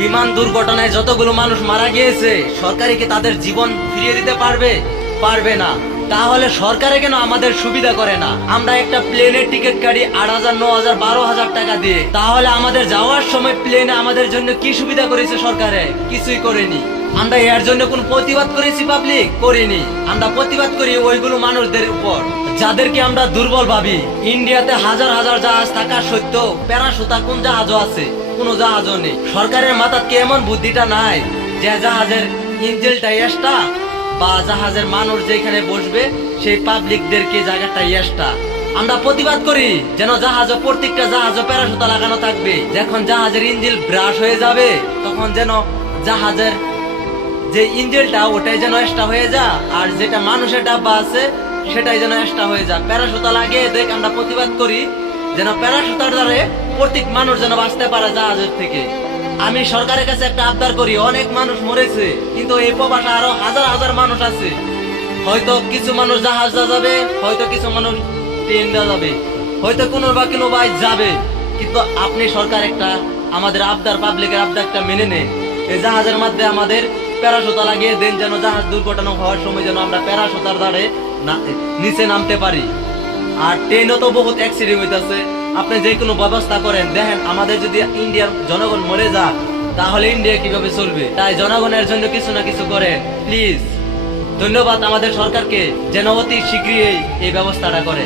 বিমান দুর্ঘটনায় যতগুলো মানুষ মারা গিয়েছে, সরকারি কি তাদের জীবন ফিরিয়ে দিতে পারবে? পারবে না। তাহলে সরকারে কেন আমাদের সুবিধা করে না? আমরা একটা প্লেনের টিকিট কাটি 8,000, 9,000, 12,000 টাকা দিয়ে, তাহলে আমাদের যাওয়ার সময় প্লেনে আমাদের জন্য কি সুবিধা করেছে সরকারে? কিছুই করেনি। আমরা এর জন্য কোন প্রতিবাদ করেছি? পাবলিক করিনি। আমরা প্রতিবাদ করি ওইগুলো মানুষদের উপর যাদেরকে আমরা দুর্বল ভাবি। ইন্ডিয়াতে হাজার হাজার জাহাজ থাকা সত্ত্বেও প্যারাসুতা কোন জাহাজও আছে? কোনো জাহাজও নেই। সরকারের মাথার কি এমন বুদ্ধিটা নাই যে জাহাজের ইঞ্জিনটা এক্সট্রা বা জাহাজের মানুষ যেখানে বসবে সেই পাবলিকদেরকে জায়গাটা এক্সট্রা? আমরা প্রতিবাদ করি যেন জাহাজও, প্রত্যেকটা জাহাজও প্যারাসুতা লাগানো থাকবে। যখন জাহাজের ইঞ্জিন ব্রাশ হয়ে যাবে তখন যেন জাহাজের যে ইঞ্জিনটা ওটাই যেন এক্সট্রা হয়ে যা, আর যেটা মানুষের ডাব্বা আছে সেটাই যেন এক্সট্রা হয়ে যা। প্যারাসুতা লাগে দেখ, আমরা প্রতিবাদ করি যেন প্যারাসুতার দ্বারে প্রত্যেক মানুষ যেন বাঁচতে পারে জাহাজের থেকে। আমি সরকারের কাছে একটা আবদার করি, অনেক মানুষ মরেছে কিন্তু এই প্রবাসে আরো হাজার হাজার মানুষ আছে। হয়তো কিছু মানুষ জাহাজ যাবে, হয়তো কিছু মানুষ ট্রেন যাবে, হয়তো কোনো বা কোনো বাইক যাবে, কিন্তু আপনি সরকার একটা আমাদের আবদার, পাবলিকের আবদারটা মেনে নেন। এই জাহাজের মধ্যে আমাদের প্যারাসুতা লাগিয়ে দেন যেন জাহাজ দুর্ঘটনা হওয়ার সময় যেন আমরা প্যারাসুতার দ্বারে নিচে নামতে পারি। আর ট্রেনও তো বহুত অ্যাক্সিডেন্ট হইতেছে। আপনি যে কোনো ব্যবস্থা করেন, দেখেন আমাদের যদি ইন্ডিয়ার জনগণ মরে যায় তাহলে ইন্ডিয়া কিভাবে চলবে? তাই জনগণের জন্য কিছু না কিছু করেন প্লিজ। ধন্যবাদ আমাদের সরকারকে যেন অতি শীঘ্রই এই ব্যবস্থাটা করে।